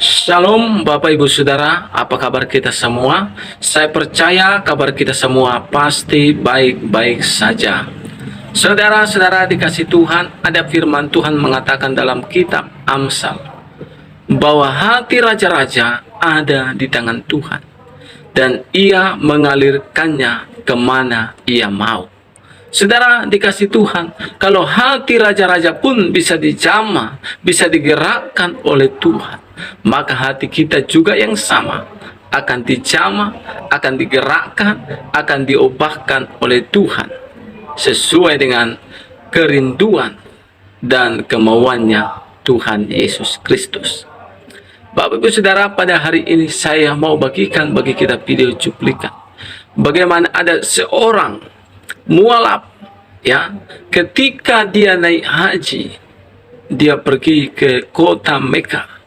Shalom Bapak Ibu Saudara, apa kabar kita semua? Saya percaya kabar kita semua pasti baik-baik saja. Saudara-saudara dikasih Tuhan, ada firman Tuhan mengatakan dalam kitab Amsal bahwa hati raja-raja ada di tangan Tuhan dan ia mengalirkannya kemana ia mau. Saudara dikasih Tuhan, kalau hati raja-raja pun bisa dijamah, bisa digerakkan oleh Tuhan, maka hati kita juga yang sama akan dijamah, akan digerakkan, akan diubahkan oleh Tuhan sesuai dengan kerinduan dan kemauannya Tuhan Yesus Kristus. Bapak Ibu Saudara, pada hari ini saya mau bagikan bagi kita video cuplikan bagaimana ada seorang mualaf, ya, ketika dia naik haji, dia pergi ke kota Mekah.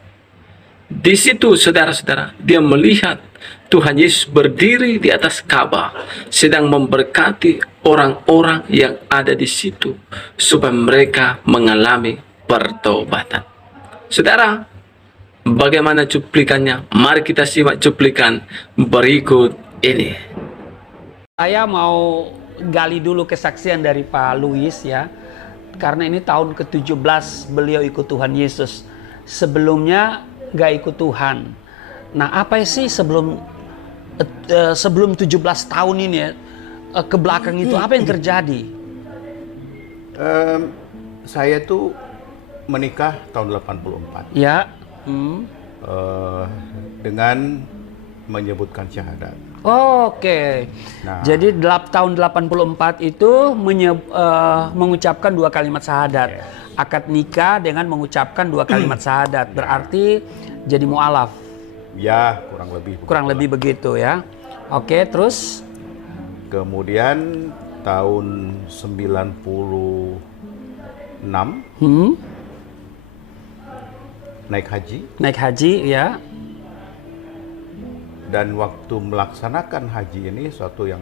Di situ saudara-saudara, dia melihat Tuhan Yesus berdiri di atas Ka'bah sedang memberkati orang-orang yang ada di situ supaya mereka mengalami pertobatan. Saudara, bagaimana cuplikannya? Mari kita simak cuplikan berikut ini. Saya mau gali dulu kesaksian dari Pak Louis ya. Karena ini tahun ke-17 beliau ikut Tuhan Yesus. Sebelumnya gak ikut Tuhan. Nah, apa sih sebelum 17 tahun ini ya, ke belakang itu apa yang terjadi? Saya tuh menikah tahun 84. Ya. Dengan menyebutkan syahadat. Oke. Nah. Jadi tahun 84 itu mengucapkan 2 kalimat syahadat. Yes. Akad nikah dengan mengucapkan 2 kalimat syahadat. Berarti jadi mualaf. Ya, kurang lebih begitu ya. Oke, terus kemudian tahun 96 naik haji ya. Dan waktu melaksanakan haji ini suatu yang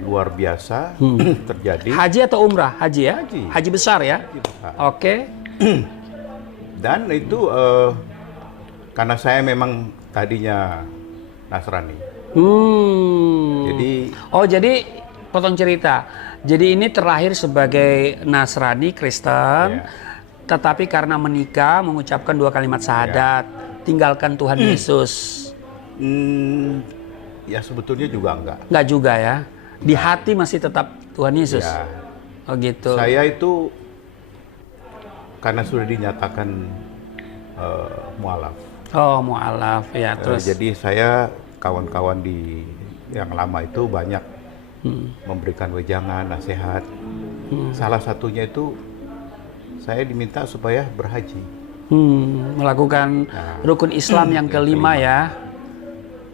luar biasa terjadi. Haji atau umrah? Haji ya? Haji besar ya? Haji besar. Oke. Dan itu karena saya memang tadinya Nasrani. Jadi potong cerita. Jadi ini terlahir sebagai Nasrani Kristen, tetapi karena menikah mengucapkan 2 kalimat syahadat, tinggalkan Tuhan Yesus. Ya sebetulnya juga enggak. Enggak juga ya. Di hati masih tetap Tuhan Yesus. Ya. Oh gitu. Saya itu karena sudah dinyatakan mualaf. Oh, mualaf ya. Terus jadi saya kawan-kawan di yang lama itu banyak memberikan wejangan, nasihat. Salah satunya itu saya diminta supaya berhaji. Melakukan rukun Islam yang kelima ya.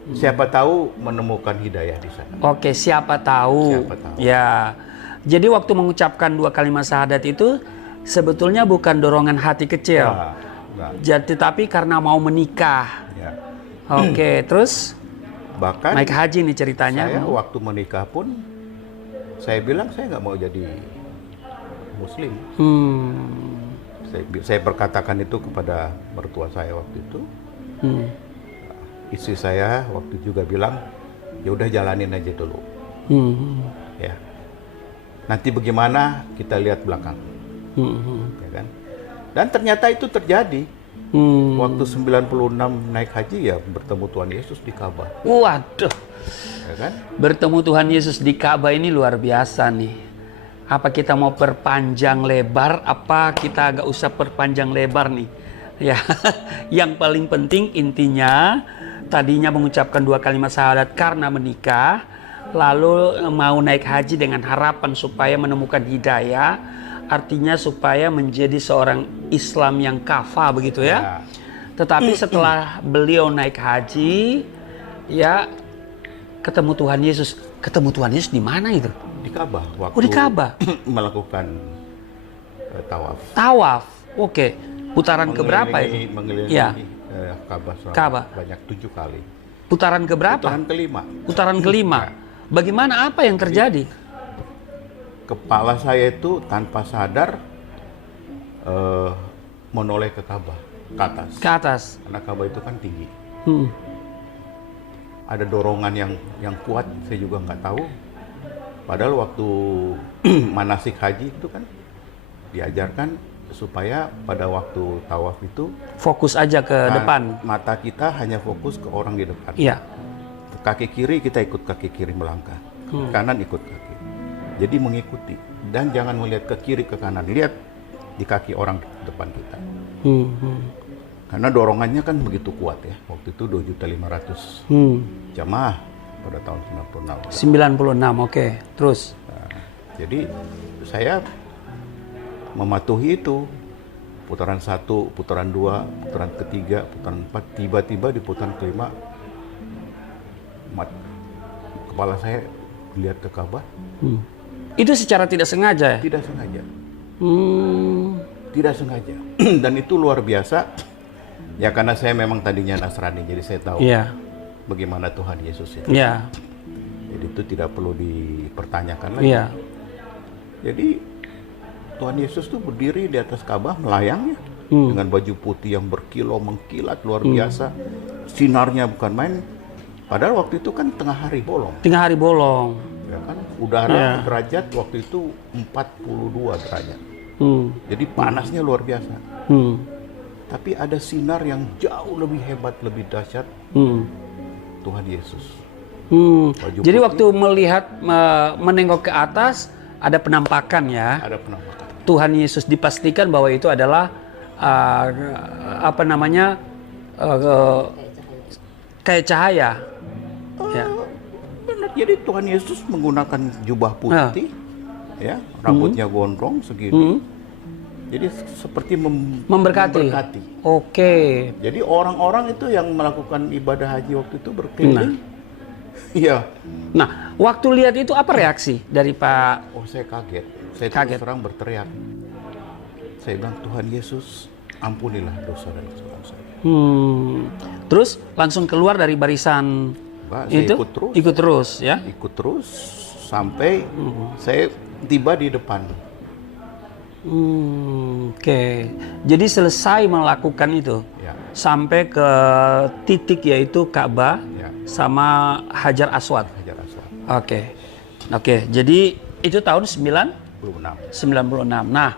Siapa tahu menemukan hidayah di sana. Oke, siapa tahu. Ya. Jadi waktu mengucapkan 2 kalimat syahadat itu sebetulnya bukan dorongan hati kecil. Jadi tapi karena mau menikah. Ya. Oke, terus bahkan naik haji nih ceritanya. Saya waktu menikah pun saya bilang saya nggak mau jadi Muslim. Saya berkatakan itu kepada mertua saya waktu itu. Istri saya waktu juga bilang, ya udah jalanin aja dulu. Ya. Nanti bagaimana kita lihat belakang. Ya kan? Dan ternyata itu terjadi. Waktu 96 naik haji ya bertemu Tuhan Yesus di Ka'bah. Waduh. Ya kan? Bertemu Tuhan Yesus di Ka'bah ini luar biasa nih. Apa kita mau perpanjang lebar, apa kita agak usah perpanjang lebar nih. Ya, yang paling penting intinya tadinya mengucapkan 2 kalimat syahadat karena menikah, lalu mau naik haji dengan harapan supaya menemukan hidayah, artinya supaya menjadi seorang Islam yang kafah begitu ya. Tetapi setelah beliau naik haji, ya ketemu Tuhan Yesus. Ketemu Tuhan Yesus di mana itu? Di Ka'bah. Waktu di Ka'bah. Melakukan tawaf. Tawaf, oke. Putaran keberapa itu? Mengelilingi Ka'bah banyak 7 kali. Putaran keberapa? Putaran kelima. Bagaimana, apa yang terjadi? Kepala saya itu tanpa sadar menoleh ke Ka'bah. ke atas. Ke atas. Karena Ka'bah itu kan tinggi. Hmm. Ada dorongan yang kuat, saya juga nggak tahu. Padahal waktu manasik haji itu kan diajarkan supaya pada waktu tawaf itu Fokus aja ke depan. mata kita hanya fokus ke orang di depan. Iya. Kaki kiri kita ikut kaki kiri melangkah, kanan ikut kaki. Jadi mengikuti dan jangan melihat ke kiri ke kanan, lihat di kaki orang depan kita. Karena dorongannya kan begitu kuat ya. Waktu itu 2.500.000 jamaah pada tahun 96. 96, oke. Terus? Nah, jadi saya mematuhi itu. Putaran 1, putaran 2, putaran ketiga, putaran 4, tiba-tiba di putaran kelima kepala saya lihat ke Ka'bah. Itu secara tidak sengaja ya? Tidak sengaja. Tidak sengaja. Dan itu luar biasa. Ya karena saya memang tadinya Nasrani, jadi saya tahu bagaimana Tuhan Yesus itu. Iya. Jadi itu tidak perlu dipertanyakan lagi. Iya. Jadi Tuhan Yesus tuh berdiri di atas Ka'bah melayang ya, dengan baju putih yang berkilau mengkilat luar biasa. Sinarnya bukan main. Padahal waktu itu kan tengah hari bolong. Tengah hari bolong. Ya kan, udara derajat waktu itu 42 derajat. Jadi panasnya luar biasa. Tapi ada sinar yang jauh lebih hebat, lebih dahsyat. Tuhan Yesus. Jadi putih. waktu melihat menengok ke atas ada penampakan ya. Ada penampakan. Tuhan Yesus dipastikan bahwa itu adalah kayak cahaya. Ya. Benar. Jadi Tuhan Yesus menggunakan jubah putih, ya, rambutnya gondrong segini. Jadi seperti memberkati. Oke. Jadi orang-orang itu yang melakukan ibadah haji waktu itu berkeliling. Iya. Nah, waktu lihat itu apa reaksi dari Pak? Oh, saya kaget. Saya terus terang berteriak. Saya bilang, Tuhan Yesus, ampunilah dosa dan kesalahan saya. Terus langsung keluar dari barisan Saya itu? Ikut terus ya? Ikut terus sampai saya tiba di depan. Oke. Jadi selesai melakukan itu sampai ke titik yaitu Ka'bah sama Hajar Aswad. Hajar Aswad. Oke. Jadi itu tahun 96. Nah,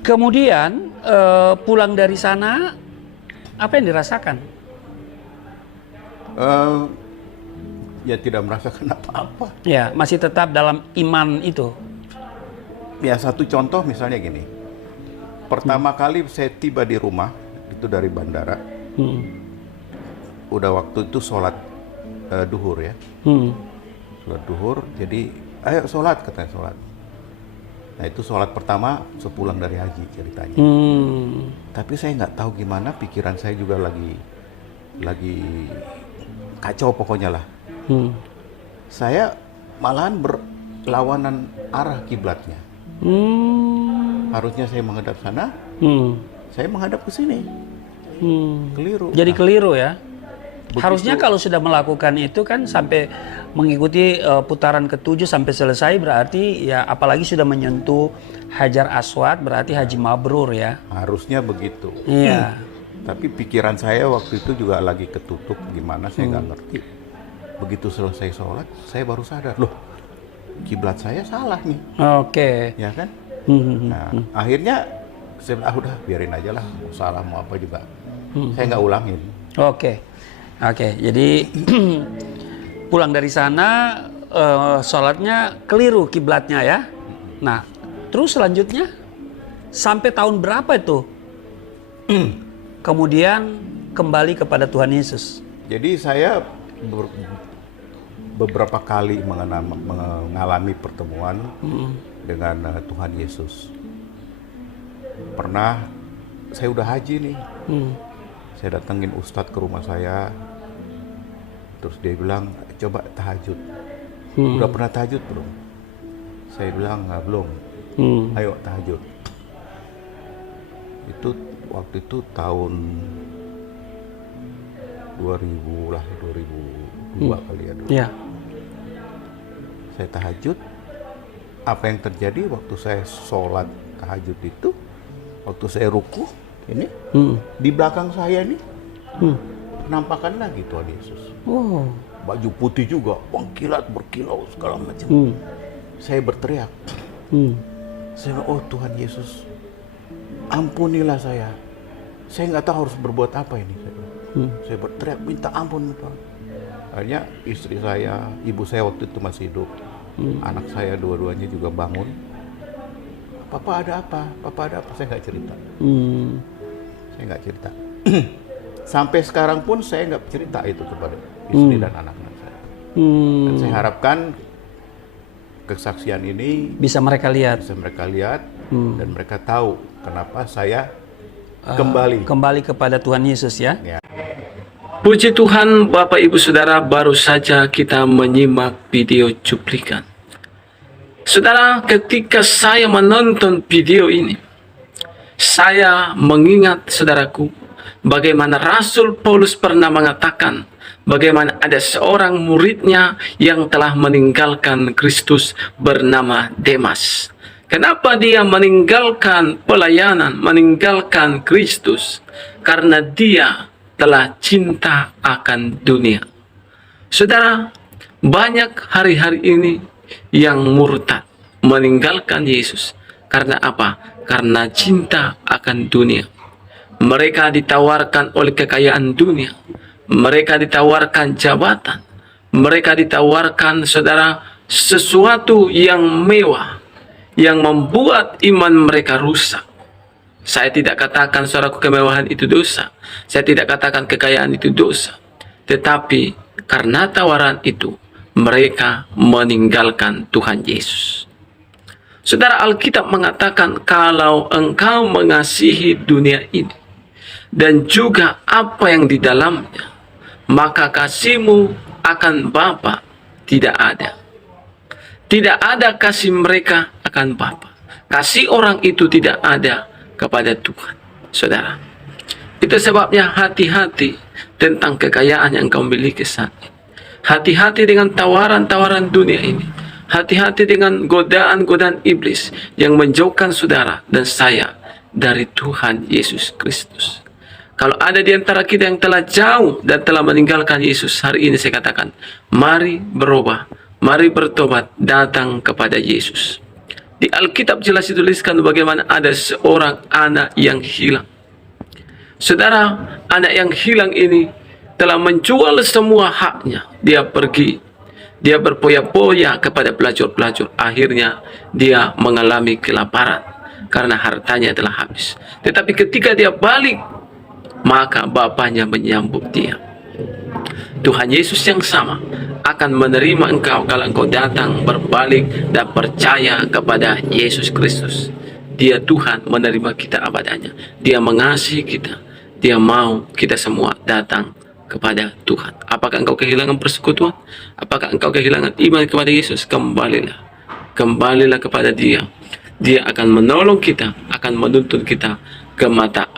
kemudian pulang dari sana apa yang dirasakan? Ya tidak merasakan apa-apa. Ya, masih tetap dalam iman itu. Ya satu contoh misalnya gini. Pertama kali saya tiba di rumah itu dari bandara. Udah waktu itu sholat duhur ya. Sholat duhur. Jadi ayo sholat katanya sholat. Nah itu sholat pertama sepulang dari haji ceritanya. Tapi saya nggak tahu gimana, pikiran saya juga lagi kacau pokoknya lah. Saya malahan berlawanan arah kiblatnya. Harusnya saya menghadap sana, saya menghadap ke sini. Keliru. Jadi keliru ya. Begitu. Harusnya kalau sudah melakukan itu kan sampai mengikuti putaran ke-7 sampai selesai, berarti ya apalagi sudah menyentuh Hajar Aswad berarti haji mabrur ya. Harusnya begitu. Iya. Tapi pikiran saya waktu itu juga lagi ketutup gimana saya nggak ngerti. Begitu selesai sholat, saya baru sadar, loh kiblat saya salah nih. Oke. Ya kan? Nah, akhirnya saya bilang, udah biarin aja lah, mau salah mau apa juga. Saya nggak ulangin. Oke. Jadi pulang dari sana sholatnya keliru kiblatnya ya. Nah, terus selanjutnya sampai tahun berapa itu? Kemudian kembali kepada Tuhan Yesus. Jadi saya beberapa kali mengalami pertemuan dengan Tuhan Yesus. Pernah saya udah haji nih, saya datengin Ustadz ke rumah saya, terus dia bilang coba tahajud. Udah pernah tahajud belum? Saya bilang belum. Ayo tahajud. Itu waktu itu tahun 2000 lah, 2002 kali ya dulu. Ya. Saya tahajud. Apa yang terjadi waktu saya sholat tahajud itu, waktu saya ruku, Ini Hmm. di belakang saya ini Hmm. penampakan lagi Tuhan Yesus. Oh. Baju putih juga, mengkilat berkilau segala macam. Hmm. Saya berteriak. Hmm. Saya bilang, oh Tuhan Yesus, ampunilah saya. Saya nggak tahu harus berbuat apa ini. Saya berteriak minta ampun Tuhan. Akhirnya istri saya, ibu saya waktu itu masih hidup. Anak saya dua-duanya juga bangun. Papa ada apa? Papa ada apa? Saya nggak cerita. Saya nggak cerita. Sampai sekarang pun saya nggak cerita itu kepada istri dan anak-anak saya. Dan saya harapkan kesaksian ini Bisa mereka lihat. bisa mereka lihat dan mereka tahu kenapa saya kembali. Kembali kepada Tuhan Yesus ya. Puji Tuhan, Bapak Ibu Saudara, baru saja kita menyimak video cuplikan. Saudara, ketika saya menonton video ini, saya mengingat saudaraku, bagaimana Rasul Paulus pernah mengatakan, bagaimana ada seorang muridnya yang telah meninggalkan Kristus bernama Demas. Kenapa dia meninggalkan pelayanan, meninggalkan Kristus? Karena dia telah cinta akan dunia. Saudara, banyak hari-hari ini yang murtad, meninggalkan Yesus. Karena apa? Karena cinta akan dunia. Mereka ditawarkan oleh kekayaan dunia. Mereka ditawarkan jabatan. Mereka ditawarkan, saudara, sesuatu yang mewah, yang membuat iman mereka rusak. Saya tidak katakan saudaraku kemewahan itu dosa. Saya tidak katakan kekayaan itu dosa. Tetapi karena tawaran itu, mereka meninggalkan Tuhan Yesus. Saudara, Alkitab mengatakan kalau engkau mengasihi dunia ini dan juga apa yang di dalamnya, maka kasihmu akan Bapa tidak ada. Tidak ada kasih mereka akan Bapa. Kasih orang itu tidak ada kepada Tuhan. Saudara, itu sebabnya hati-hati tentang kekayaan yang kau miliki saat ini. Hati-hati dengan tawaran-tawaran dunia ini. Hati-hati dengan godaan-godaan iblis yang menjauhkan saudara dan saya dari Tuhan Yesus Kristus. Kalau ada di antara kita yang telah jauh dan telah meninggalkan Yesus, hari ini saya katakan, mari berubah, mari bertobat, datang kepada Yesus. Di Alkitab jelas dituliskan bagaimana ada seorang anak yang hilang. Saudara, anak yang hilang ini telah menjual semua haknya. Dia pergi, dia berpoya-poya kepada pelacur-pelacur. Akhirnya dia mengalami kelaparan karena hartanya telah habis. Tetapi ketika dia balik, maka bapaknya menyambut dia. Tuhan Yesus yang sama akan menerima engkau kalau engkau datang, berbalik dan percaya kepada Yesus Kristus. Dia Tuhan menerima kita apa adanya. Dia mengasihi kita. Dia mau kita semua datang kepada Tuhan. Apakah engkau kehilangan persekutuan? Apakah engkau kehilangan iman kepada Yesus? Kembalilah. Kembalilah kepada Dia. Dia akan menolong kita, akan menuntun kita ke mata